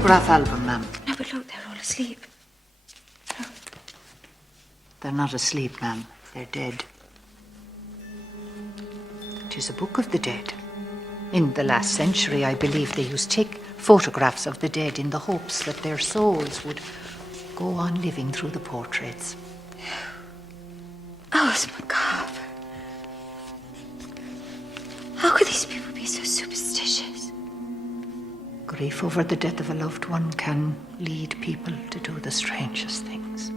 photograph album, ma'am. No, but look, they're all asleep. Look. They're not asleep, ma'am. They're dead. It is a book of the dead. In the last century, I believe they used to take photographs of the dead in the hopes that their souls would go on living through the portraits. Oh, it's macabre. How could these people be so superstitious? Grief over the death of a loved one can lead people to do the strangest things.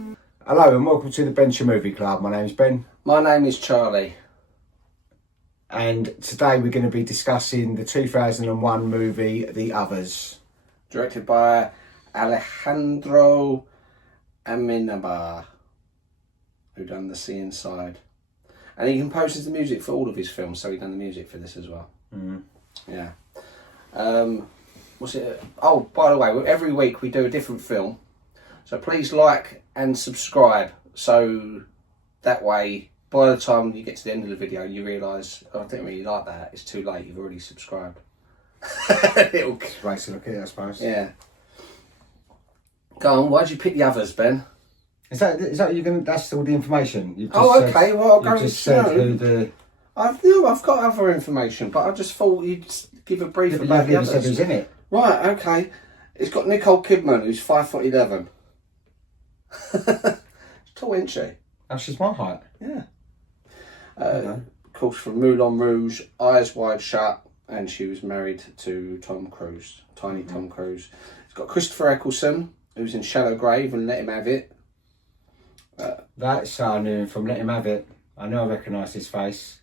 Hello and welcome to the Bencher Movie Club. My name's Ben. My name is Charlie. And today we're going to be discussing the 2001 movie The Others. Directed by Alejandro Amenábar, who done The Sea Inside. And he composes the music for all of his films, so he done the music for this as well. Yeah. What's it? Oh, by the way, every week we do a different film. So please like and subscribe, so that way, by the time you get to the end of the video, you realise, oh, I didn't really like that. It's too late. You've already subscribed. It'll... Right, so look at it, I suppose. Yeah. Go on. Why'd you pick The Others, Ben? Is that you're going? That's all the information. You've just Oh, said, okay. Well, I'll go. You just said who the. I've got other information, but I just thought you'd give a brief You about The haven't even said Others. who's in it. Right. Okay. It's got Nicole Kidman, who's 5'11". Tall, isn't she? Oh, she's my height. Yeah. Of course, from Moulin Rouge, Eyes Wide Shut, and she was married to Tom Cruise, Tiny Tom Cruise. It's got Christopher Eccleston, who's in Shallow Grave and Let Him Have It. That's I knew him from Let Him Have It. I know I recognise his face.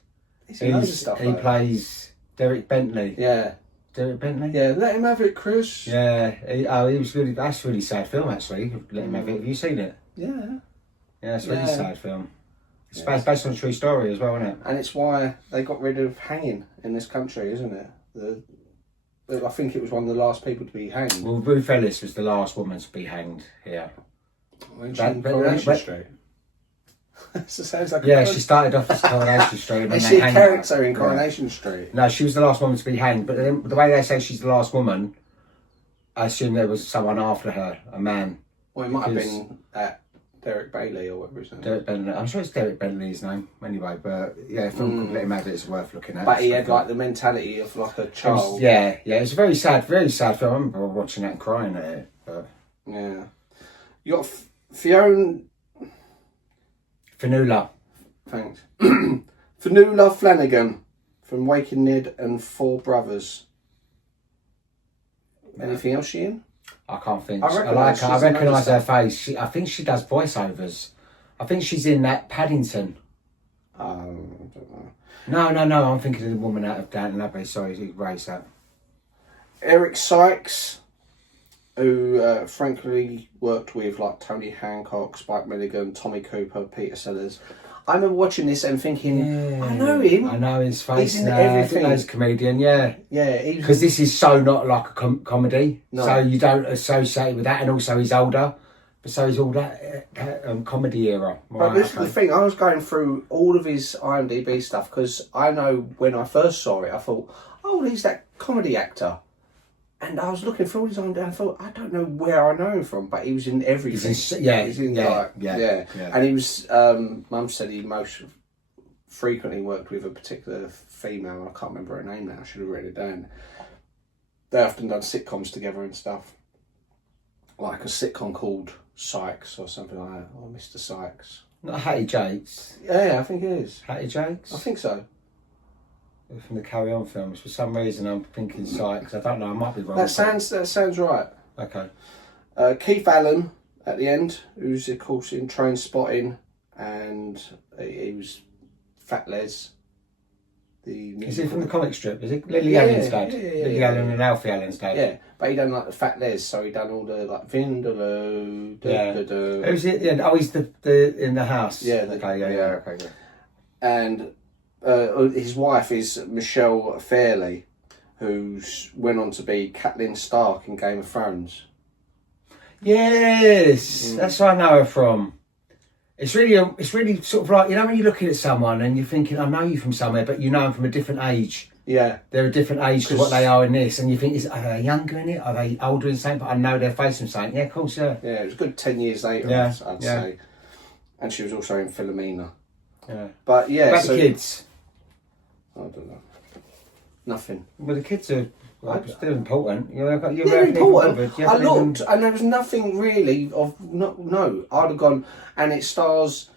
He's in loads of stuff. He plays Derek Bentley. Yeah. Derek Bentley? Yeah, Let Him Have It, Chris. Yeah. He was really. That's a really sad film, actually. Let Him Have It. Have you seen it? Yeah. Yeah, it's a really sad film. It's based on a true story as well, isn't it? And it's why they got rid of hanging in this country, isn't it? I think it was one of the last people to be hanged. Well, Ruth Ellis was the last woman to be hanged here. When she in Coronation Street. So sounds like she started off as Coronation Street. And is then she they a hanged her. character in Coronation Street? No, she was the last woman to be hanged. But then, the way they say she's the last woman, I assume there was someone after her, a man. Well, it might have been Derek Bailey or whatever his name. Derek Bentley. I'm sure it's Derek Bentley's name anyway. But yeah, a film called Let Him Have It is worth looking at. But he had like the mentality of like a child. It's a very sad film. I remember watching that and crying at it. But... Yeah. You got Fionnuala. Thanks. Fionnuala Flanagan from Waking Ned and Four Brothers. Anything else she in? I can't think. I recognise her face. I think she does voiceovers. I think she's in that Paddington. I don't know. No. I'm thinking of the woman out of Downton Abbey. Sorry, erase that. Eric Sykes, who frankly worked with like Tony Hancock, Spike Milligan, Tommy Cooper, Peter Sellers. I remember watching this and thinking, I know him. I know his face. He's in now. everything. I didn't know he's a comedian. Yeah. Yeah. Because this is so not like a comedy, No. so you don't associate with that, and also he's older, but so he's all that comedy era. But this is the thing, I was going through all of his IMDb stuff because I know when I first saw it, I thought, oh, he's that comedy actor. And I was looking through all his IMDb and I thought, I don't know where I know him from, but he was in everything. He's in, yeah. And he was, Mum said he most frequently worked with a particular female, I can't remember her name now, I should have written it down. They often done sitcoms together and stuff. Like a sitcom called Sykes or something like that, or Mr. Sykes. Not Hattie Jakes. Yeah, I think it is. Hattie Jakes? I think so. From the Carry On films. For some reason I'm thinking Sykes. I don't know, I might be wrong. That sounds right. Okay. Keith Allen at the end, who's of course in Train Spotting, and he was Fat Les. Is he from the comic strip? Is it Lily Allen's dad? Lily Allen and Alfie Allen's dad. Yeah, but he done like the Fat Les, so he done all the like Vindaloo. Who's it? Yeah. Oh, he's the in the house. Yeah. Okay. And his wife is Michelle Fairley, who's went on to be Catelyn Stark in Game of Thrones. Yes, that's where I know her from. It's really sort of like, you know, when you're looking at someone and you're thinking, I know you from somewhere, but you know them from a different age. Yeah. They're a different age to what they are in this, and you think, are they younger in it? Are they older in something? But I know they're facing something. Yeah, of course, yeah. Yeah, it was a good 10 years later, Yeah, I'd yeah. say. And she was also in Philomena. Yeah. But yeah, About the kids. I don't know. Nothing. Well, the kids are still important. You're They're important. You I haven't even- looked, and there was nothing really of no. I'd have gone, and it stars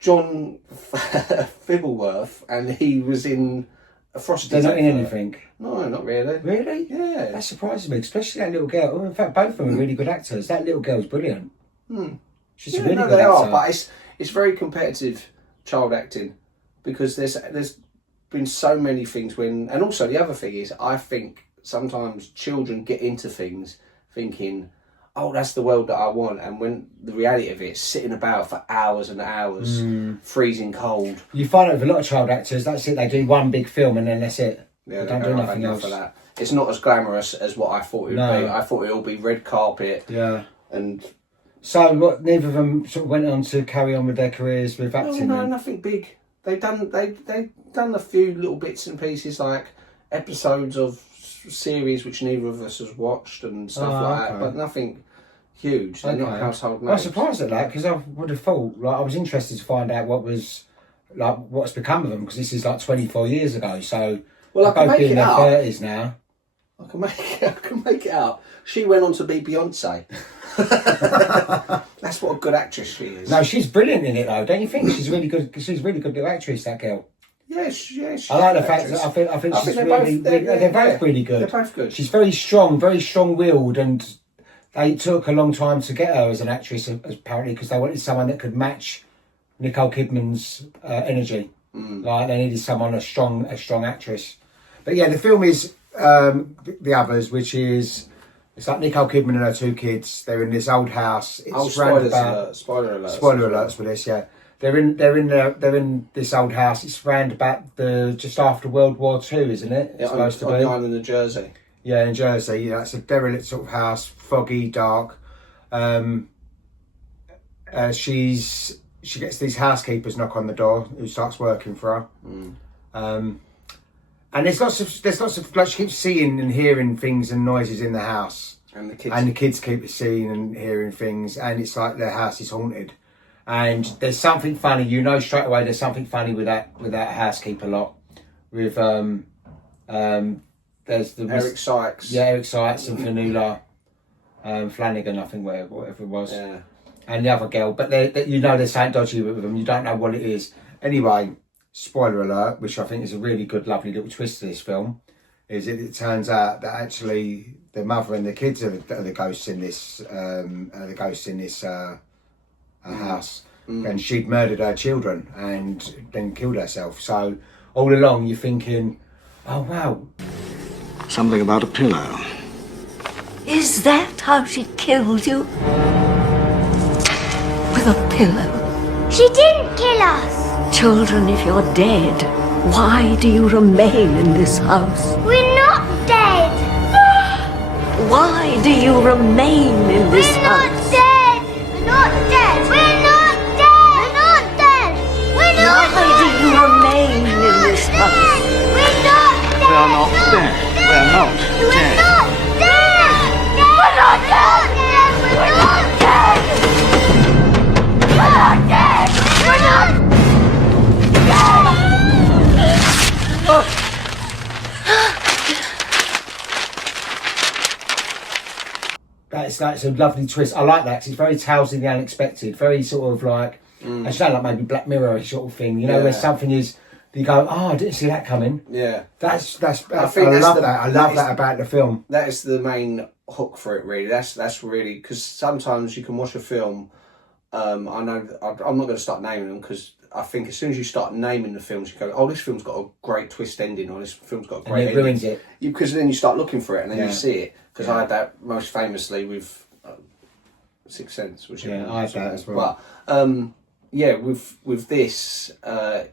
John Fibbleworth, and he was in a Frosty. They're not in anything. No, not really. Really? Yeah. That surprises me, especially that little girl. Well, in fact, both of them are really good actors. That little girl's brilliant. She's a really good they actor. are, but it's very competitive child acting because there's been so many things when, and also the other thing is, I think sometimes children get into things thinking, oh, that's the world that I want, and when the reality of it is sitting about for hours and hours, freezing cold. You find out with a lot of child actors, that's it. They do one big film and then that's it. Yeah, they don't do nothing else. For that. It's not as glamorous as what I thought it would be. I thought it would be red carpet. Yeah. And so, what? Neither of them sort of went on to carry on with their careers with acting. No, nothing big. They done a few little bits and pieces, like episodes of series which neither of us has watched and stuff like that, but nothing huge. They're not household names. I was surprised at that because I would have thought, like, I was interested to find out what's become of them, because this is like 24 years ago. So, well, I can make it out. 30s now. I can make it out. She went on to be Beyonce. That's what a good actress she is. No, she's brilliant in it though, don't you think? She's really good. She's a really good little actress, that girl. Yes. I like the fact that I think she's really. They're both really good. They're both good. She's very strong-willed, and they took a long time to get her as an actress, apparently, because they wanted someone that could match Nicole Kidman's energy. Like they needed someone a strong actress. But yeah, the film is The Others, which is. It's like Nicole Kidman and her two kids. They're in this old house. It's spoiler alert. Spoiler alerts for this, yeah. They're in this old house. It's round about just after World War II, isn't it? It's supposed to be on the island of Jersey. Yeah, in Jersey. Yeah, it's a derelict sort of house, foggy, dark. She gets these housekeepers knock on the door, who starts working for her. And there's lots of like, she keeps seeing and hearing things and noises in the house, and the kids keep seeing and hearing things, and it's like their house is haunted. And there's something funny, straight away. There's something funny with that housekeeper lot. With there's the Eric Sykes. Yeah, Eric Sykes and Fanula Flanagan, I think, whatever it was. Yeah. And the other girl, but there's something dodgy with them. You don't know what it is. Anyway. Spoiler alert, which I think is a really good, lovely little twist to this film, is it turns out that actually the mother and the kids are the ghosts in this house, and she'd murdered her children and then killed herself. So all along you're thinking, oh wow, something about a pillow. Is that how she killed you? With a pillow? She didn't kill us. Children, if you're dead, why do you remain in this house? We're not dead. Why do you remain in this house? We're not dead. We're not dead. We're not dead. We're not dead. Why do you remain in this house? We're not dead. We are not dead. We are not We're dead. not dead. We're not dead. We're not dead. We're not dead. We're not dead. That's a lovely twist. I like that because it's very Tales of the Unexpected, very sort of like, I just don't like maybe Black Mirror sort of thing, where something is, you go, oh, I didn't see that coming. Yeah. I love that about the film. That is the main hook for it, really. That's really, because sometimes you can watch a film. I know I'm not going to start naming them, because I think as soon as you start naming the films, you go, oh, this film's got a great twist ending, or this film's got a great ending. And it ruins it. Because then you start looking for it, and then you see it. Because I had that most famously with Sixth Sense. Which I had that as well. But, with this,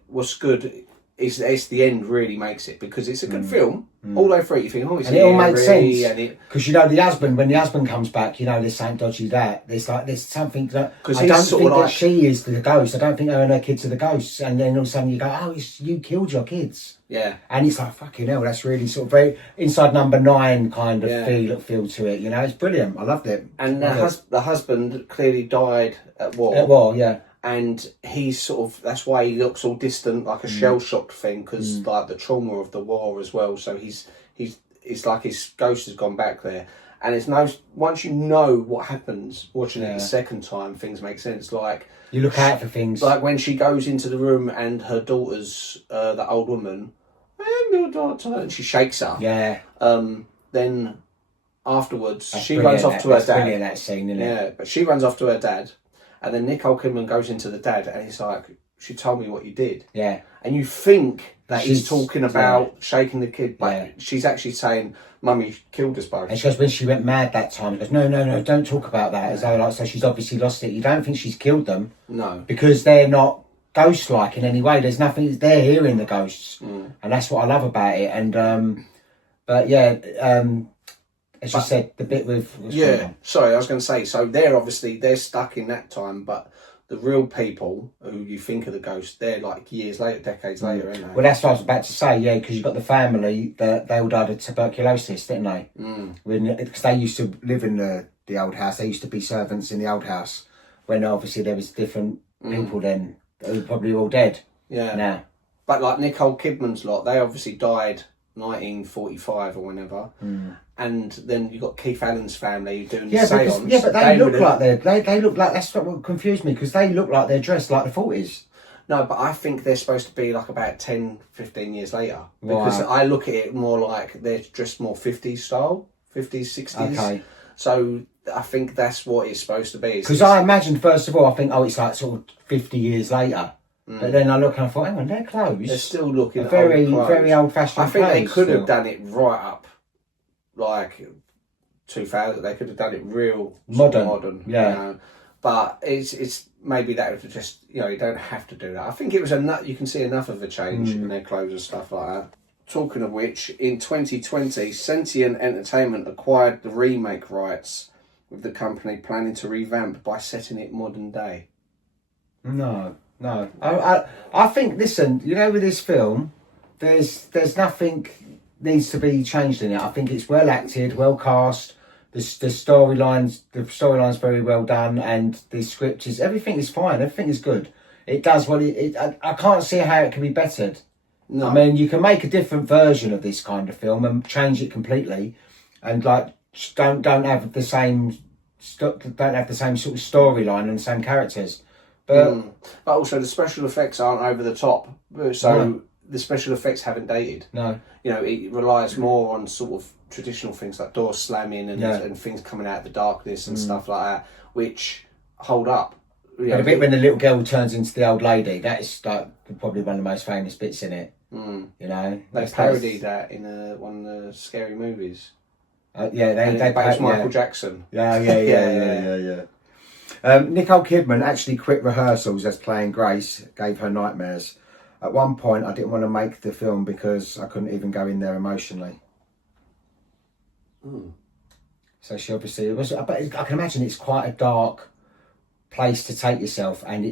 what's good it's the end really makes it, because it's a good film. All the way through, you think, oh, it's and it all makes sense. Because Because you know the husband, when the husband comes back, you know there's something dodgy that. There's something that I he's don't sort think of that like- she is the ghost. I don't think her and her kids are the ghosts. And then all of a sudden you go, oh, you killed your kids. Yeah. And it's like, fucking hell, that's really sort of very inside number 9 kind of Yeah. feel to it. You know, it's brilliant. I loved it. And the husband clearly died at war. At war, yeah. And he's sort of, that's why he looks all distant, like a shell-shocked thing, because like the trauma of the war as well. So it's like his ghost has gone back there. And it's once you know what happens, watching it the second time, things make sense. Like, you look out for things. Like when she goes into the room and her daughter's, the old woman, I'm your daughter, and she shakes her. Yeah. Then afterwards, That's she runs off to her That's dad. brilliant, that scene, isn't it? Yeah, but she runs off to her dad, and then Nicole Kidman goes into the dad, and he's like, she told me what you did. Yeah. And you think that he's She's- talking about shaking the kid, but Yeah. she's actually saying, Mummy killed us both. And she goes, when she went mad that time, she goes, no, don't talk about that. As though, like, so she's obviously lost it. You don't think she's killed them. No. Because they're not ghost-like in any way. There's nothing, they're hearing the ghosts. And that's what I love about it. And, but yeah, as you said, the bit with... Yeah, sorry, I was going to say, so they're stuck in that time, but the real people who you think are the ghosts, they're like years later, decades later, aren't they? Well, that's what I was about to say, yeah, because you've got the family that they all died of tuberculosis, didn't they? Because they used to live in the old house. They used to be servants in the old house when obviously there was different people then who were probably all dead. Yeah. Now. But like Nicole Kidman's lot, they obviously died 1945 or whenever. And then you got Keith Allen's family doing the seance. But they look like they look like, that's what confused me, because they look like they're dressed like the 40s. No, but I think they're supposed to be like about 10, 15 years later. Because I look at it more like they're dressed more 50s style, 50s, 60s. Okay. So I think that's what it's supposed to be. Because I imagine, first of all, I think, it's like sort of 50 years later. But then I look and I thought, hang on, their clothes. They're still looking very, old clothes. very old-fashioned. I think they clothes could have still. done it right up, like 2000. They could have done it real modern. Yeah. You know? But it's maybe that would just, you don't have to do that. I think it was enough. You can see enough of a change in their clothes and stuff like that. Talking of which, in 2020, Sentient Entertainment acquired the remake rights, with the company planning to revamp by setting it modern day. No. I think, listen, with this film, there's nothing needs to be changed in it. I think it's well acted, well cast. The storyline's very well done, and the script is, everything is fine. Everything is good. It does what I can't see how it can be bettered. No. I mean, you can make a different version of this kind of film and change it completely, and like don't have the same sort of storyline and the same characters. But also the special effects aren't over the top, so the special effects haven't dated. No. It relies more on sort of traditional things like doors slamming and things coming out of the darkness and stuff like that, which hold up. The bit when the little girl turns into the old lady, that is like probably one of the most famous bits in it. They parodied that in one of the Scary Movies. They it's Michael Jackson. Yeah. Nicole Kidman actually quit rehearsals as playing Grace, gave her nightmares. At one point, I didn't want to make the film because I couldn't even go in there emotionally. So she obviously, but I can imagine it's quite a dark place to take yourself, and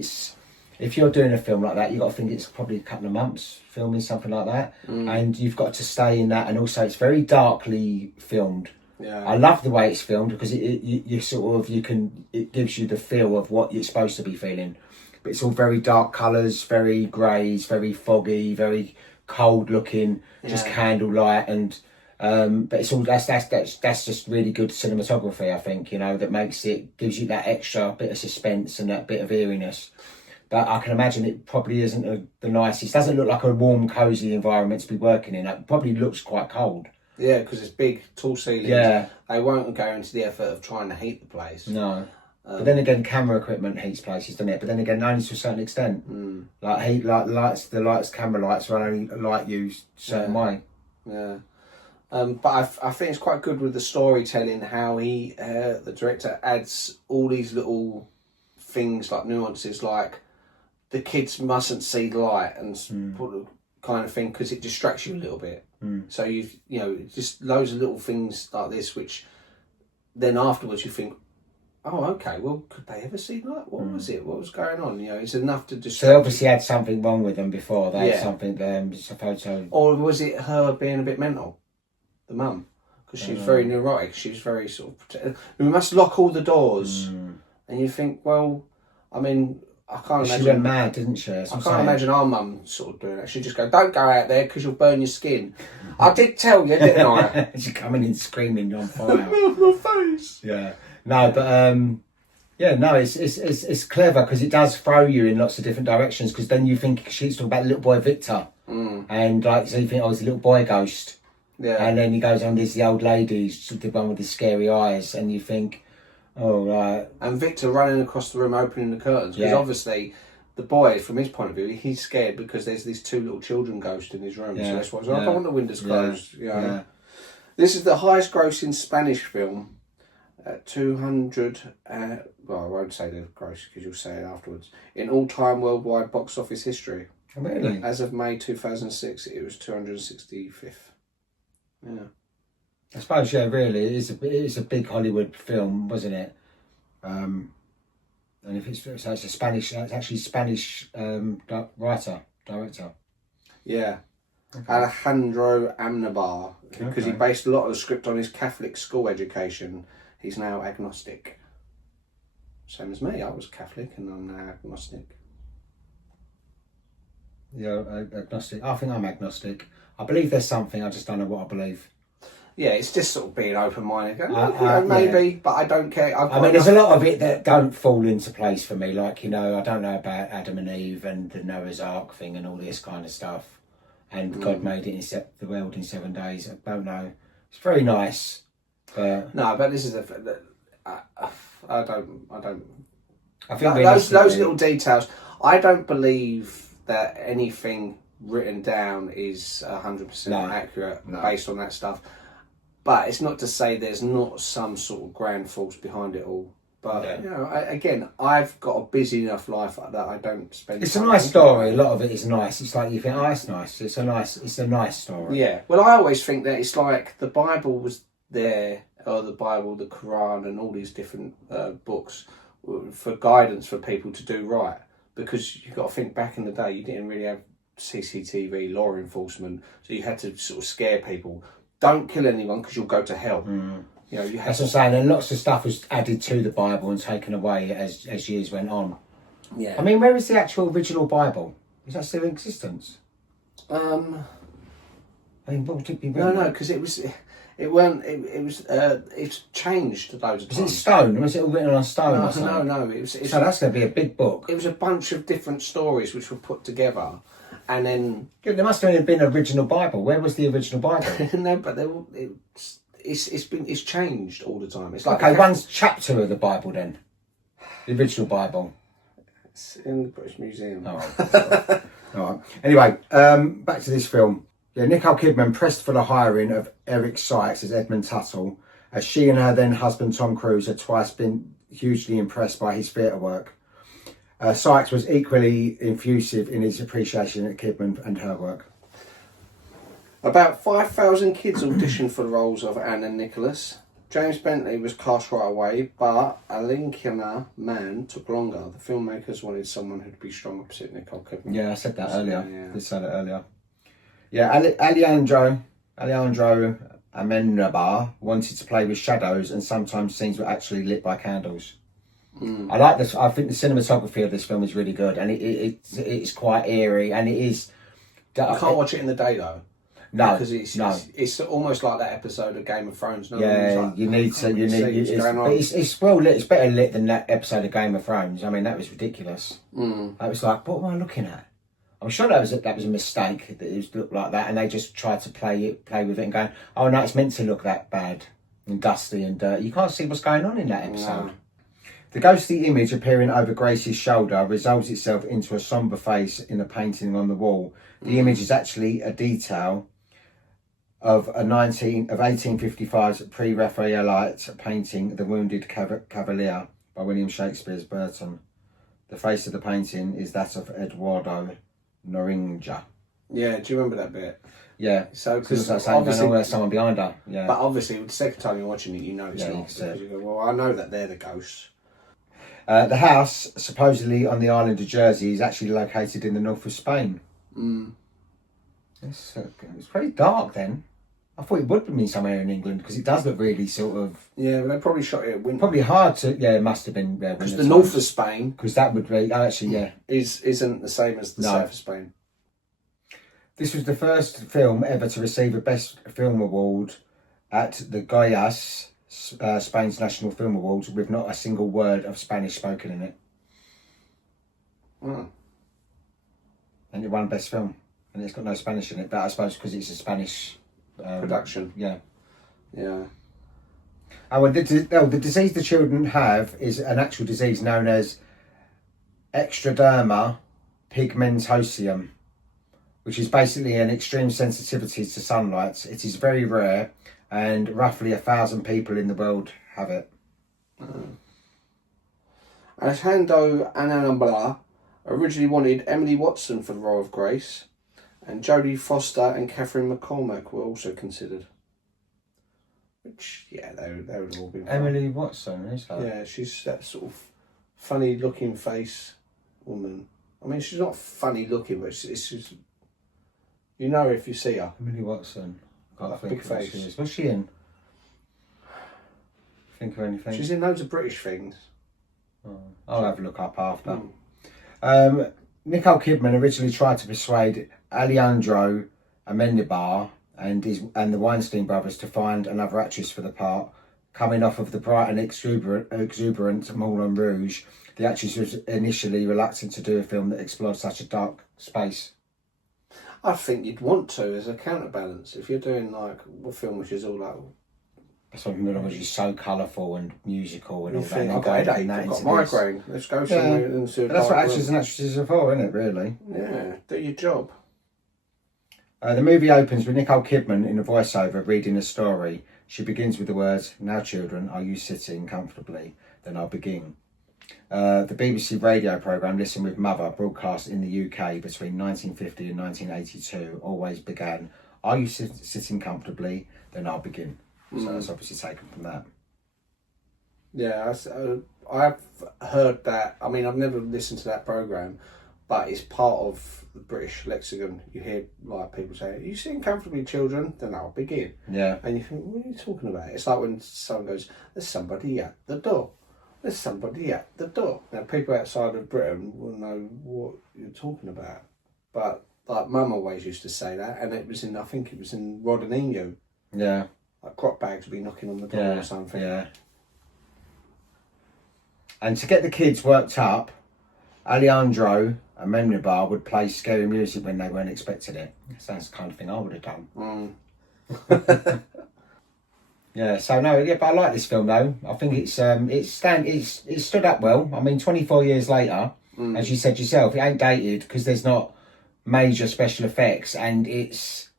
if you're doing a film like that, you've got to think it's probably a couple of months filming something like that, and you've got to stay in that, and also it's very darkly filmed. Yeah. I love the way it's filmed because it gives you the feel of what you're supposed to be feeling. But it's all very dark colours, very greys, very foggy, very cold looking, just candlelight, and but it's all that's just really good cinematography, I think, that gives you that extra bit of suspense and that bit of eeriness. But I can imagine it probably isn't the nicest. It doesn't look like a warm, cosy environment to be working in. It probably looks quite cold. Yeah, because it's big, tall ceilings. Yeah. They won't go into the effort of trying to heat the place. No. But then again, camera equipment heats places, doesn't it? But then again, only to a certain extent. Like the lights, camera lights will only light you a certain way. Yeah. But I think it's quite good with the storytelling, how the director adds all these little things, like nuances, like the kids mustn't see the light, and kind of thing, because it distracts you a little bit. So you know, just loads of little things like this, which then afterwards you think, oh, okay, well, could they ever see that? What was it? What was going on? You know, it's enough to distract. So they obviously had something wrong with them before. They Yeah. had something, just a photo. Or was it her being a bit mental, the mum? Because she was very neurotic. She was very sort of protective. We must lock all the doors. And you think, well, I mean, I can't imagine. She went mad, didn't she? I can't imagine our mum sort of doing that. She'd just go, don't go out there because you'll burn your skin. I did tell you, didn't I? She's coming in screaming on fire. My face. Yeah. No, but yeah, no, it's clever because it does throw you in lots of different directions. Because then you think she's talking about little boy Victor, and like so you think, oh, it's a little boy ghost. Yeah. And then he goes on, there's the old lady, the one with the scary eyes, and you think, oh, right. And Victor running across the room opening the curtains. Because obviously, the boy, from his point of view, he's scared because there's these two little children ghosts in his room. So that's why he's like, I don't want the windows closed. You know? Yeah. This is the highest grossing Spanish film at 200, well, I won't say the gross because you'll say it afterwards, in all-time worldwide box office history. Oh, really? As of May 2006, it was 265th. Yeah. I suppose, yeah, really, it is a big Hollywood film, wasn't it? And if it's a Spanish, it's actually Spanish director. Yeah. Okay. Alejandro Amenábar, because he based a lot of the script on his Catholic school education. He's now agnostic. Same as me, I was Catholic and I'm now agnostic. Yeah, agnostic. I think I'm agnostic. I believe there's something, I just don't know what I believe. Yeah, it's just sort of being open-minded. Maybe, but I don't care. I mean, there's a lot of it that don't fall into place for me. Like, you know, I don't know about Adam and Eve and the Noah's Ark thing and all this kind of stuff. And God made it the world in 7 days. I don't know. It's very nice. But no, but this is I don't. I think those little details. I don't believe that anything written down is 100% accurate based on that stuff. But it's not to say there's not some sort of grand force behind it all. But you know, I've got a busy enough life that I don't spend. It's a nice story. A lot of it is nice. It's like you think, oh, it's nice. It's a nice story. Yeah. Well, I always think that it's like the Bible was there, or the Bible, the Quran, and all these different books for guidance for people to do right. Because you've got to think, back in the day, you didn't really have CCTV, law enforcement, so you had to sort of scare people. Don't kill anyone because you'll go to hell. You know, that's what I'm saying. And lots of stuff was added to the Bible and taken away as years went on. Yeah. I mean, where is the actual original Bible? Is that still in existence? I mean, what would it be? No, because it's changed loads of times. Was it stone? Was it all written on stone? No. So that's going to be a big book. It was a bunch of different stories which were put together, and then there must have been an original Bible. Where was the original Bible? No, but it's changed all the time. It's like one's chapter of the Bible then, the original Bible. It's in the British Museum. All right. Anyway, back to this film. Yeah, Nicole Kidman pressed for the hiring of Eric Sykes as Edmund Tuttle, as she and her then husband Tom Cruise had twice been hugely impressed by his theatre work. Sykes was equally effusive in his appreciation of Kidman and her work. About 5,000 kids auditioned for the roles of Anne and Nicholas. James Bentley was cast right away, but Alejandro Amenábar took longer. The filmmakers wanted someone who'd be strong opposite Nicole Kidman. Yeah, I said that earlier. Yeah. I said it earlier. Yeah, Alejandro Amenábar wanted to play with shadows, and sometimes scenes were actually lit by candles. I like this. I think the cinematography of this film is really good, and it's quite eerie, and it is. You can't watch it in the day though. No, because it's almost like that episode of Game of Thrones. No, yeah, you need. It's well lit. It's better lit than that episode of Game of Thrones. I mean, that was ridiculous. That was like, what am I looking at? I'm sure that was a mistake that it looked like that, and they just tried to play with it and going, oh no, it's meant to look that bad and dusty and dirty. You can't see what's going on in that episode. No. The ghostly image appearing over Grace's shoulder resolves itself into a sombre face in a painting on the wall. The image is actually a detail of 1855's pre-Raphaelite painting, The Wounded Cavalier by William Shakespeare's Burton. The face of the painting is that of Eduardo Norinja. Yeah, do you remember that bit? Yeah. So, Because because like saying, obviously, there's someone behind her. Yeah. but obviously, the second time you're watching it, you know it's Yeah, not. you see it. Because you go, well, I know that they're the ghosts. The house, supposedly on the island of Jersey, is actually located in the north of Spain. It's pretty dark then. I thought it would have been somewhere in England because it does look really sort of... Yeah, well, they probably shot it at winter. Probably hard to... Yeah, it must have been... Because the north of Spain... Because that would be... Oh, actually, yeah. Isn't the same as the south of Spain. This was the first film ever to receive a Best Film Award at the Goyas, Spain's National Film Awards, with not a single word of Spanish spoken in it. Oh. And it won Best Film. And it's got no Spanish in it, but I suppose because it's a Spanish... production. Yeah. Yeah. Oh, well, the disease the children have is an actual disease known as ectoderma pigmentosum, which is basically an extreme sensitivity to sunlight. It is very rare, and roughly 1,000 people in the world have it. Alejandro Amenábar originally wanted Emily Watson for the role of Grace, and Jodie Foster and Catherine McCormack were also considered. Which, yeah, they would have all been fun. Emily Watson, who's that? Yeah, she's that sort of funny-looking face woman. I mean, she's not funny-looking, but it's just... You know her if you see her. Emily Watson. Can't That think big of what face. she is. What's she in? Think of anything? She's in loads of British things. I'll have a look up after. Nicole Kidman originally tried to persuade Alejandro Amenábar and the Weinstein brothers to find another actress for the part. Coming off of the bright and exuberant Moulin Rouge, the actress was initially reluctant to do a film that explored such a dark space. I think you'd want to as a counterbalance. If you're doing like a film which is all like... Something that was just so colourful and musical and all that. I've got a headache, I've got migraine. Let's go somewhere and see a But that's what dark actors room. and actresses are for, isn't it, really? Yeah, do your job. The movie opens with Nicole Kidman in a voiceover reading a story. She begins with the words, "Now children, are you sitting comfortably? Then I'll begin." The BBC radio programme Listen with Mother, broadcast in the UK between 1950 and 1982, always began, "Are you sitting comfortably? Then I'll begin." So that's obviously taken from that. Yeah, I've heard that. I mean, I've never listened to that programme, but it's part of the British lexicon. You hear like people say, "Are you sitting comfortably, children? Then I'll begin." Yeah. And you think, what are you talking about? It's like when someone goes, "There's somebody at the door. There's somebody at the door." Now, people outside of Britain will know what you're talking about. But like Mum always used to say that, and it was I think it was in Rod and Emu. Yeah. Like crop bags would be knocking on the door or something. Yeah. And to get the kids worked up, Alejandro Amenábar would play scary music when they weren't expecting it. Sounds the kind of thing I would have done. Yeah, so no, yeah, but I like this film though. I think it's stood up well. I mean, 24 years later, as you said yourself, it ain't dated because there's not major special effects, and it's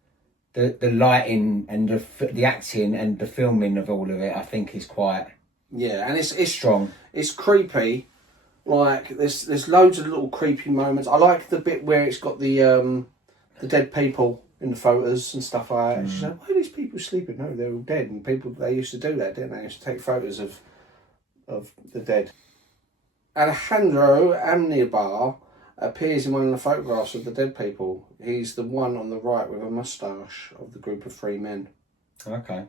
the lighting and the acting and the filming of all of it. I think is quite and it's strong. It's creepy. Like there's loads of little creepy moments. I like the bit where it's got the dead people in the photos and stuff like that. She's like, "Why are these people sleeping?" No, they're all dead. And they used to do that, didn't they? They used to take photos of the dead. Alejandro Amenábar appears in one of the photographs of the dead people. He's the one on the right with a moustache of the group of 3 men. Okay.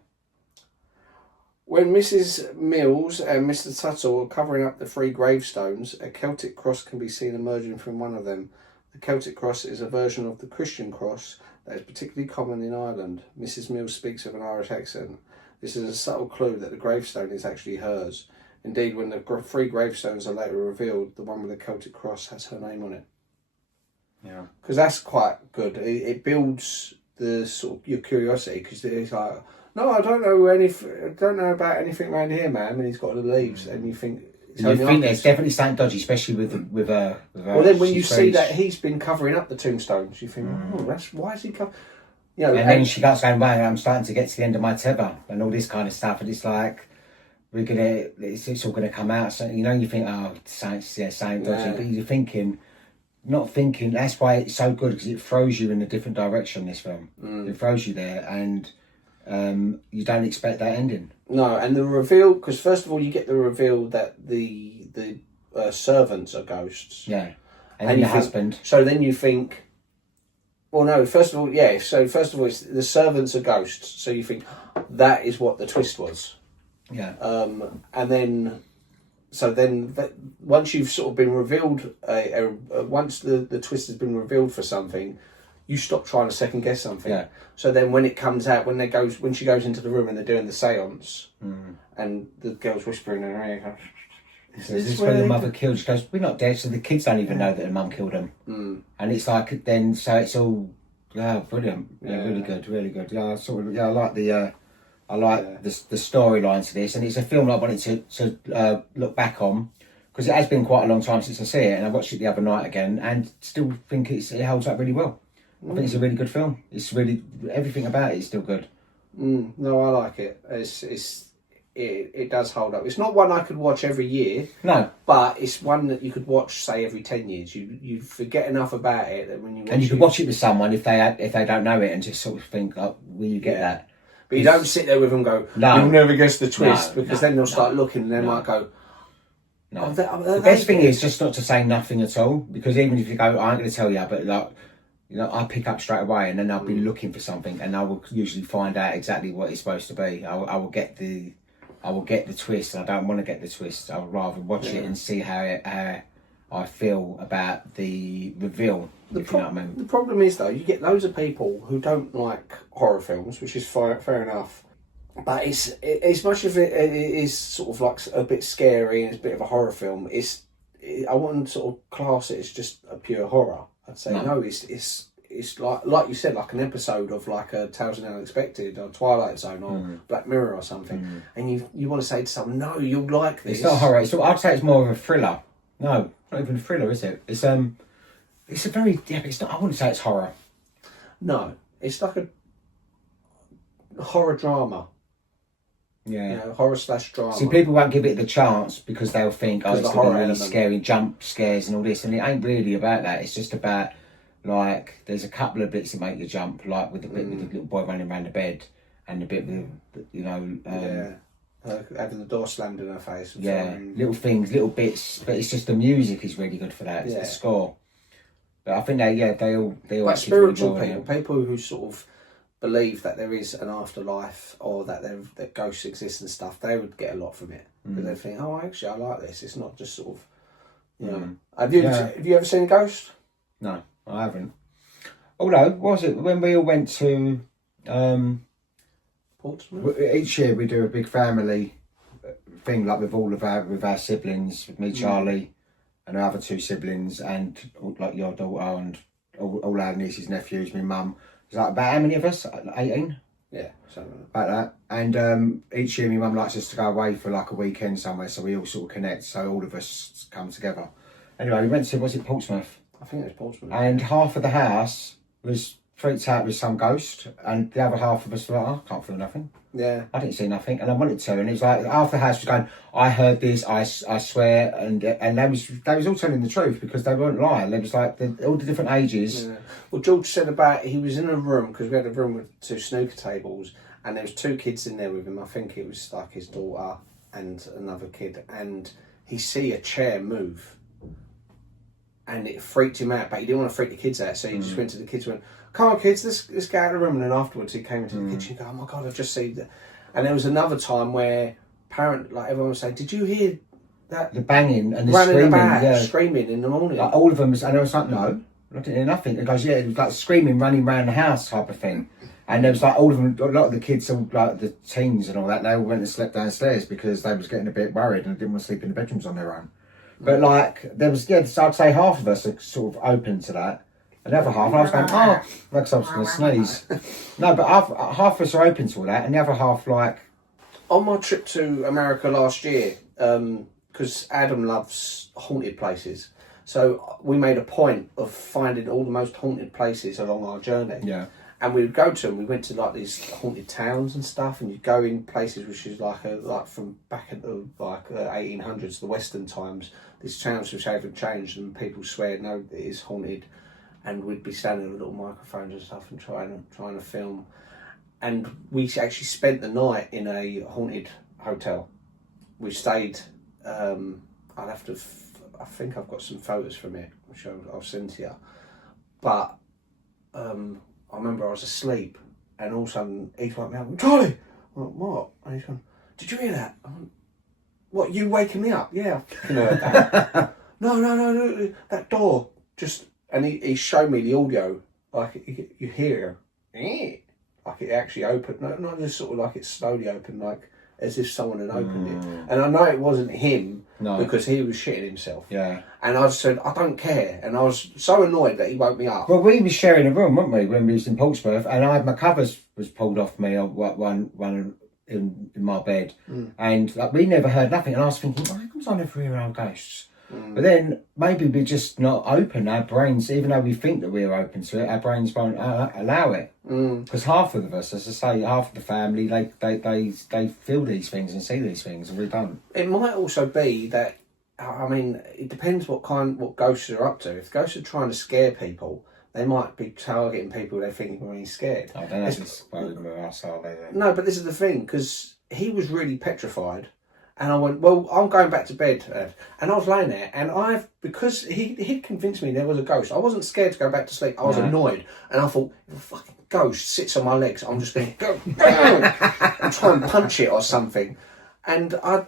When Mrs. Mills and Mr. Tuttle are covering up the 3 gravestones, a Celtic cross can be seen emerging from one of them. The Celtic cross is a version of the Christian cross that is particularly common in Ireland. Mrs. Mills speaks with an Irish accent. This is a subtle clue that the gravestone is actually hers. Indeed, when the 3 gravestones are later revealed, the one with the Celtic cross has her name on it. Yeah. Because that's quite good. It builds the sort of your curiosity, because it's like, "No, I don't know about anything around here, ma'am," and he's got the leaves, and you think. You think there's definitely something dodgy, especially with her. Well, then when you see that he's been covering up the tombstones, you think, "Oh, why is he covering?" You know, and then she starts going, "Well, I'm starting to get to the end of my tether," and all this kind of stuff, and it's like it's all gonna come out. So you think, "Oh, something dodgy," but you're thinking, not thinking. That's why it's so good, because it throws you in a different direction. This film, it throws you there, and you don't expect that ending. No, and the reveal, because first of all you get the reveal that the servants are ghosts. Yeah, and your husband. So then you think, well, no. First of all, yeah. So first of all, it's the servants are ghosts. So you think that is what the twist was. Yeah. And then. So then, once you've sort of been revealed, once the twist has been revealed for something, you stop trying to second guess something. Yeah. So then, when it comes out, when she goes into the room and they're doing the séance, and the girl's whispering in her ear, So this is when the mother killed. She goes, "We're not dead." So the kids don't even know that the mum killed them. And it's like then, so it's all, brilliant, really good, really good. Yeah, I like the. I like the storyline to this, and it's a film I wanted to look back on, because it has been quite a long time since I see it, and I watched it the other night again, and still think it holds up really well. I think it's a really good film. It's really, everything about it is still good. No, I like it. It does hold up. It's not one I could watch every year. No, but it's one that you could watch, say, every 10 years. You forget enough about it that when you watch and you could watch it with someone if they don't know it, and just sort of think, "Oh, will you get that?" But you don't sit there with them and go, No. "You'll never guess the twist," because then they'll start looking and they might go, No. "Oh, the best thing is just not to say nothing at all, because even if you go, "I ain't going to tell you," but like, I pick up straight away, and then I'll be looking for something, and I will usually find out exactly what it's supposed to be. I will get the twist, and I don't want to get the twist. I would rather watch it and see how I feel about the reveal. If you know what I mean. The problem is, though, you get loads of people who don't like horror films, which is fair enough. But as much as it is sort of like a bit scary and it's a bit of a horror film, I wouldn't sort of class it as just a pure horror. I'd say no, it's like you said, like an episode of like a Tales of the Unexpected or Twilight Zone or Black Mirror or something, and you want to say to someone, "No, you'll like this." It's not horror. I'd say it's more of a thriller. No, not even a thriller, is it? It's a very it's not. I wouldn't say it's horror. No, it's like a horror drama. Yeah, horror / drama. See, people won't give it the chance because they'll think, "Oh, it's going to be really element. scary, jump scares and all this," and it ain't really about that. It's just about, like, there's a couple of bits that make you jump, like with the bit with the little boy running around the bed, and the bit with having the door slammed in her face. Little things, little bits, but it's just the music is really good for that. It's the score. But I think they all. Like spiritual people who sort of believe that there is an afterlife or that ghosts exist and stuff, they would get a lot from it. Because they think, "Oh, actually, I like this. It's not just sort of, Have you ever seen Ghost? No, I haven't. Although, what was it when we all went to Portsmouth? Each year we do a big family thing, like with all of our siblings, with me, Charlie, and our other two siblings, and like your daughter and all our nieces, nephews, my mum. It's like about how many of us? 18? Yeah, something like that. And each year my mum likes us to go away for like a weekend somewhere, so we all sort of connect, so all of us come together. Anyway, we went to, was it Portsmouth? I think it was Portsmouth. And half of the house was freaked out with some ghost, and the other half of us were like, "I can't feel nothing." Yeah. I didn't see nothing, and I wanted to, and it was like half the house was going, "I heard this, I swear," and they was all telling the truth because they weren't lying. They was like all the different ages. Yeah. Well, George said about he was in a room, because we had a room with 2 snooker tables, and there was 2 kids in there with him. I think it was like his daughter and another kid, and he see a chair move, and it freaked him out, but he didn't want to freak the kids out, so he just went to the kids and went, "Come on, kids, let's get out of the room." And then afterwards he came into the kitchen and go, "Oh my God, I've just seen that." And there was another time where everyone was saying, "Did you hear that?" The banging and the running screaming, about, screaming in the morning. Like all of them, and I was like, "No, I didn't hear nothing." It goes, "Yeah, it was like screaming, running around the house type of thing." And there was like all of them, a lot of the kids, all like the teens and all that, they all went and slept downstairs because they was getting a bit worried and didn't want to sleep in the bedrooms on their own. But like there was, so I'd say half of us are sort of open to that. And the other half, I was going, "Oh," like I was going to sneeze. No, but half of us are open to all that, and the other half like. On my trip to America last year, because Adam loves haunted places, so we made a point of finding all the most haunted places along our journey. Yeah. And we'd go to them. We went to like these haunted towns and stuff, and you'd go in places which is like from back in the 1800s, the Western times. These towns which haven't changed, and people swear no, it is haunted. And we'd be standing with little microphones and stuff and trying to film. And we actually spent the night in a haunted hotel. We stayed. I think I've got some photos from it, which I'll send to you. But I remember I was asleep, and all of a sudden he's like, "Charlie!" I'm like, "What?" And he's going, "Did you hear that?" I went, "What, you waking me up?" "Yeah, I fucking heard that." No, that door just... And he showed me the audio, like you hear it, like it actually opened, not just sort of like it slowly opened, like as if someone had opened it. And I know it wasn't him, because he was shitting himself. Yeah. And I just said, "I don't care." And I was so annoyed that he woke me up. Well, we were sharing a room, weren't we, when we was in Portsmouth, and I had my covers was pulled off me, one in my bed, and like we never heard nothing. And I was thinking, "Why comes I never hear our ghosts?" But then maybe we're just not open. Our brains, even though we think that we're open to it, our brains won't allow it. Because half of us, as I say, half of the family, they feel these things and see these things, and we don't. It might also be that, I mean, it depends what ghosts are up to. If ghosts are trying to scare people, they might be targeting people they think are really scared. I don't know if it's with us, are they? No, but this is the thing, because he was really petrified. And I went, "Well, I'm going back to bed." And I was laying there, and because he'd convinced me there was a ghost, I wasn't scared to go back to sleep. I was annoyed. And I thought, if a fucking ghost sits on my legs, I'm just going to go and try and punch it or something. And I've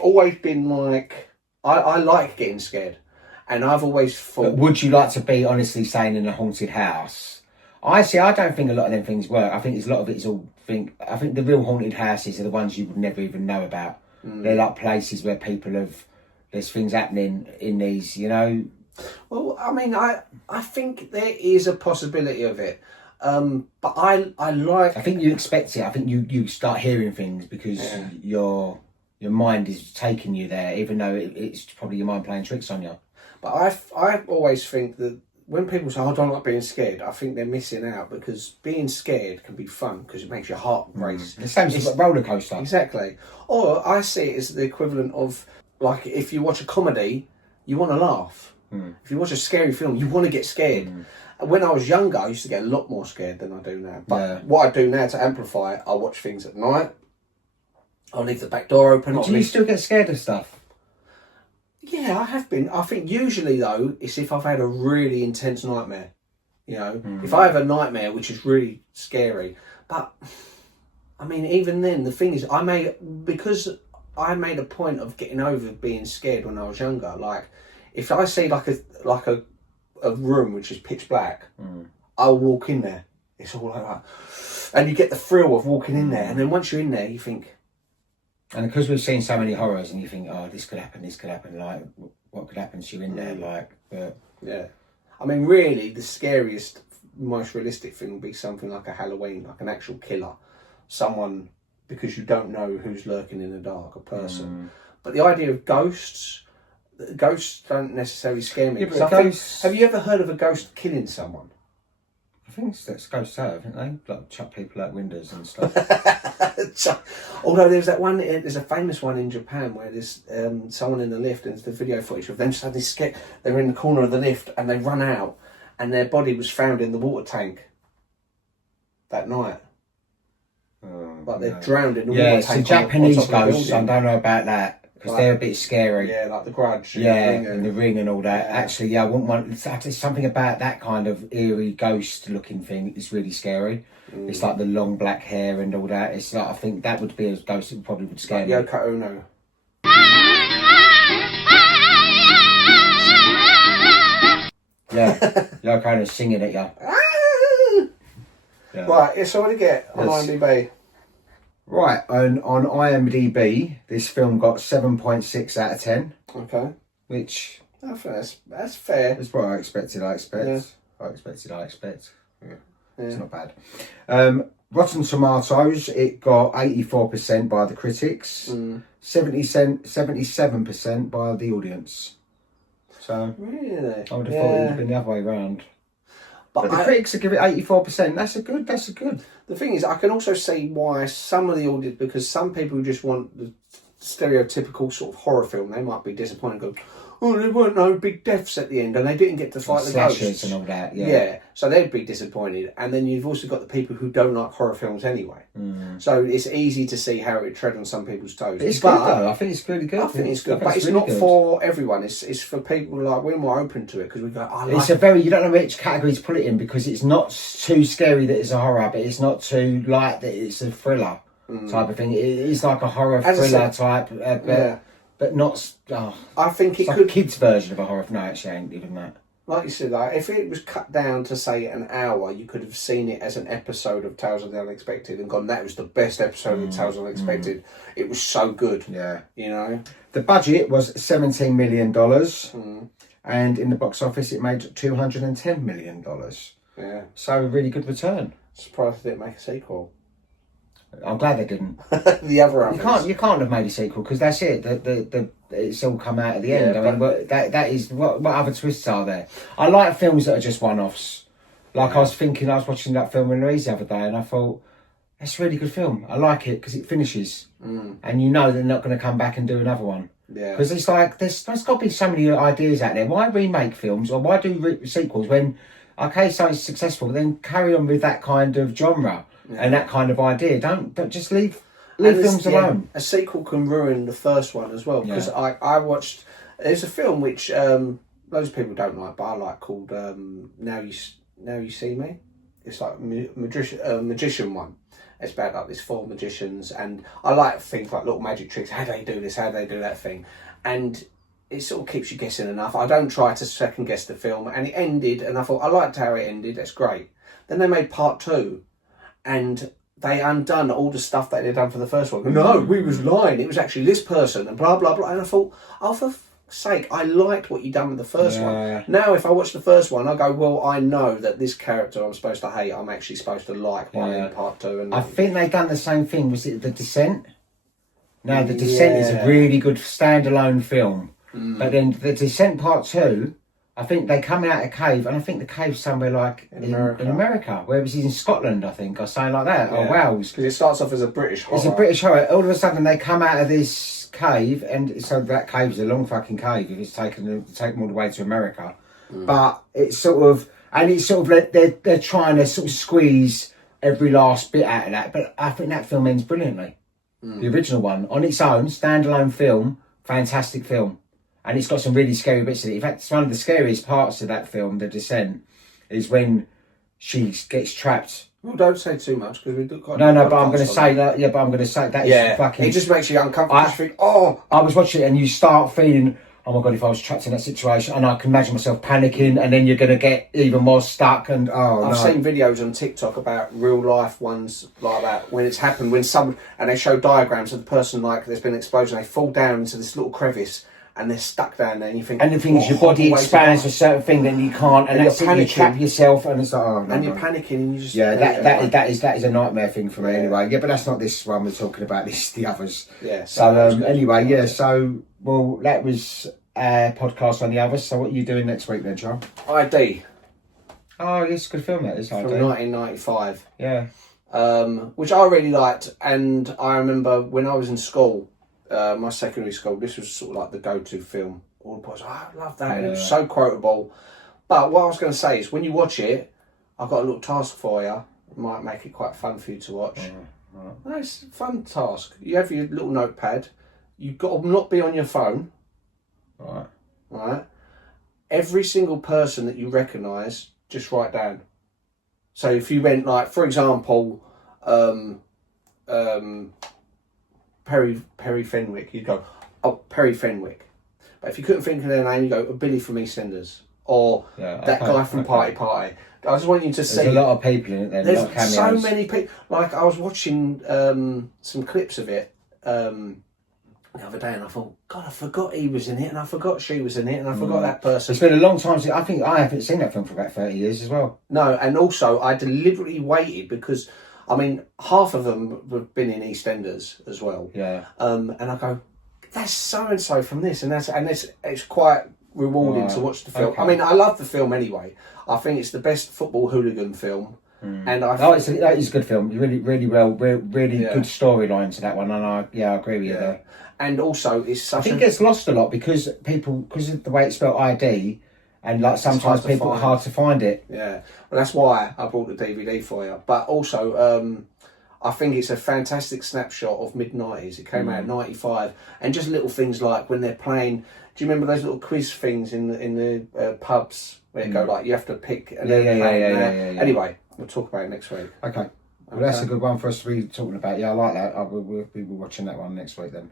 always been like, I like getting scared. And I've always thought... But would you like to be, honestly, staying in a haunted house? I don't think a lot of them things work. I think a lot of it is all... I think the real haunted houses are the ones you would never even know about. They're like places where there's things happening in these, you know. Well, I mean, I think there is a possibility of it. But I think you expect it. I think you start hearing things because your mind is taking you there, even though it's probably your mind playing tricks on you. But I always think that when people say, "I don't like being scared," I think they're missing out, because being scared can be fun because it makes your heart race. The same as a roller coaster. Exactly. Or I see it as the equivalent of, like, if you watch a comedy, you want to laugh. If you watch a scary film, you want to get scared. When I was younger, I used to get a lot more scared than I do now. But what I do now to amplify it, I watch things at night. I'll leave the back door open. Do you still get scared of stuff? Yeah, I have been. I think usually, though, it's if I've had a really intense nightmare. You know, if I have a nightmare which is really scary. But, I mean, even then, the thing is, because I made a point of getting over being scared when I was younger. Like, if I see like a room which is pitch black, I'll walk in there. It's all like that. And you get the thrill of walking in there. And then once you're in there, you think... And because we've seen so many horrors, and you think, "Oh, this could happen, like, what could happen to you in there?" Like, but... Yeah. I mean, really, the scariest, most realistic thing would be something like a Halloween, like an actual killer. Someone, because you don't know who's lurking in the dark, a person. But the idea of ghosts don't necessarily scare me. Yeah, but have you ever heard of a ghost killing someone? I think it's ghosts out, haven't they? Like, chuck people out windows and stuff. Although there's a famous one in Japan where there's someone in the lift, and it's the video footage of them suddenly scared. They're in the corner of the lift and they run out, and their body was found in the water tank that night. They're drowned in the water tank. Yeah, so Japanese ghosts, I don't know about that. Because they're a bit scary. Yeah, like The Grudge. And The Ring and all that. Yeah. Actually, I wouldn't want... There's something about that kind of eerie ghost-looking thing is really scary. It's like the long black hair and all that. It's like, I think that would be a ghost that probably would scare me. Yoko Ono. Yeah, Yoko Ono singing at you. Yeah. Right, so what do you get on IMDb? Right, on IMDb, this film got 7.6 out of 10. Okay. Which... That's fair. That's what I expected, Yeah. I expect. Yeah. It's not bad. Rotten Tomatoes, it got 84% by the critics, 77% by the audience. So... Really? I would have thought it would have been the other way around. But the critics will give it 84%. That's a good. The thing is, I can also see why some of the audience, because some people just want the stereotypical sort of horror film, they might be disappointed and go, oh, there weren't no big deaths at the end and they didn't get to fight the ghosts. And all that, yeah. So they'd be disappointed. And then you've also got the people who don't like horror films anyway. So it's easy to see how it treads on some people's toes. It's good though. I think it's really good. I think it's good, but it's really not for everyone. It's for people like, we're more open to it because we go, it's a very, you don't know which category to put it in because it's not too scary that it's a horror, but it's not too light that it's a thriller type of thing. It is like a horror thriller type, but not. I think it's like a kids' version of a horror. No, actually, ain't even that. Like you said, like, if it was cut down to say an hour, you could have seen it as an episode of Tales of the Unexpected and gone, that was the best episode of Tales of the Unexpected. It was so good. Yeah. You know? The budget was $17 million, and in the box office it made $210 million. Yeah. So a really good return. Surprised they didn't make a sequel. I'm glad they didn't. The other others. You can't have made a sequel because that's it. It's all come out at the end. I mean, that is what other twists are there? I like films that are just one-offs. Like I was watching that film in Louise the other day, and I thought that's a really good film. I like it because it finishes, and you know they're not going to come back and do another one. Yeah. Because it's like there's got to be so many ideas out there. Why remake films or why do sequels when something's successful? Then carry on with that kind of genre. And that kind of idea. Don't just leave films alone. A sequel can ruin the first one as well. Because I watched. There's a film which loads of people don't like, but I like, called Now You See Me. It's like a magician one. It's about like these 4 magicians, and I like things like little magic tricks. How do they do this? How do they do that thing? And it sort of keeps you guessing enough. I don't try to second guess the film, and it ended, and I thought I liked how it ended. That's great. Then they made part 2. And they undone all the stuff that they'd done for the first one. No, we was lying. It was actually this person and blah, blah, blah. And I thought, oh, for fuck's sake, I liked what you done with the first one. Now, if I watch the first one, I go, well, I know that this character I'm supposed to hate, I'm actually supposed to like in part 2. And I think they've done the same thing. Was it The Descent? Now, The Descent is a really good standalone film. But then The Descent Part 2... I think they come out of a cave, and I think the cave's somewhere like in America, where it was in Scotland, I think, or something like that, or Wales. Because it starts off as a British horror. It's a British horror. All of a sudden, they come out of this cave, and so that cave's a long fucking cave if it's taken them all the way to America. But it's sort of they're trying to sort of squeeze every last bit out of that. But I think that film ends brilliantly. The original one, on its own, standalone film, fantastic film. And it's got some really scary bits in it. In fact, it's one of the scariest parts of that film, The Descent, is when she gets trapped. Well, don't say too much because we do quite. No, but I'm going to say that. Yeah, but I'm going to say that is fucking. It just makes you uncomfortable. I was watching it, and you start feeling, oh my god, if I was trapped in that situation, and I can imagine myself panicking, and then you're going to get even more stuck. And I've seen videos on TikTok about real life ones like that when it's happened and they show diagrams of the person like there's been an explosion, they fall down into this little crevice. And they're stuck down there, and you think. And the thing is, your body expands to a certain thing, then you can't, and that's it. You trap yourself, and it's like, you're panicking, and you just. Yeah, that is a nightmare thing for me anyway. Yeah, but that's not this one we're talking about. This is the others. Yeah. So anyway, so that was a podcast on the others. So what are you doing next week then, John? ID. Oh, it's a good film. That is from 1995. Yeah. Which I really liked, and I remember when I was in school. My secondary school, this was sort of like the go-to film. All the boys, I love that. And it was so quotable. But what I was going to say is, when you watch it, I've got a little task for you. It might make it quite fun for you to watch. It's a fun task. You have your little notepad. You've got to not be on your phone. Right. Every single person that you recognise, just write down. So if you went like, for example, Perry Fenwick, you'd go, oh, Perry Fenwick. But if you couldn't think of their name, you go, Billy from EastEnders, or that guy from Party Party. I just want you to see. There's a lot of people in it. There's so many people. Like I was watching some clips of it the other day, and I thought, God, I forgot he was in it, and I forgot she was in it, and I forgot that person. It's been a long time since. I think I haven't seen that film for about 30 years as well. No, and also I deliberately waited because. I mean, half of them have been in EastEnders as well. Yeah. And I go, that's so and so from this, and it's quite rewarding to watch the film. Okay. I mean, I love the film anyway. I think it's the best football hooligan film. And I that is a good film. Really good storyline to that one, and I agree with you there. And also, it's such. I think it gets lost a lot because of the way it's spelled ID, and like sometimes people are hard to find it. Yeah, well, that's why I brought the DVD for you. But also, I think it's a fantastic snapshot of mid-90s. It came out in '95, and just little things like when they're playing. Do you remember those little quiz things in the pubs where you go like you have to pick? And yeah. Anyway, we'll talk about it next week. Okay. Well, that's a good one for us to be talking about. Yeah, I like that. We'll be watching that one next week then.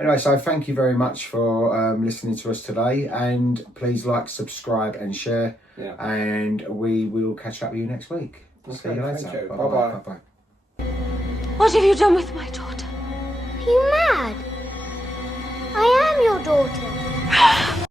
Anyway, so thank you very much for listening to us today, and please like, subscribe, and share. Yeah. And we will catch up with you next week. Okay, See you later. thank you. Bye bye. What have you done with my daughter? Are you mad? I am your daughter.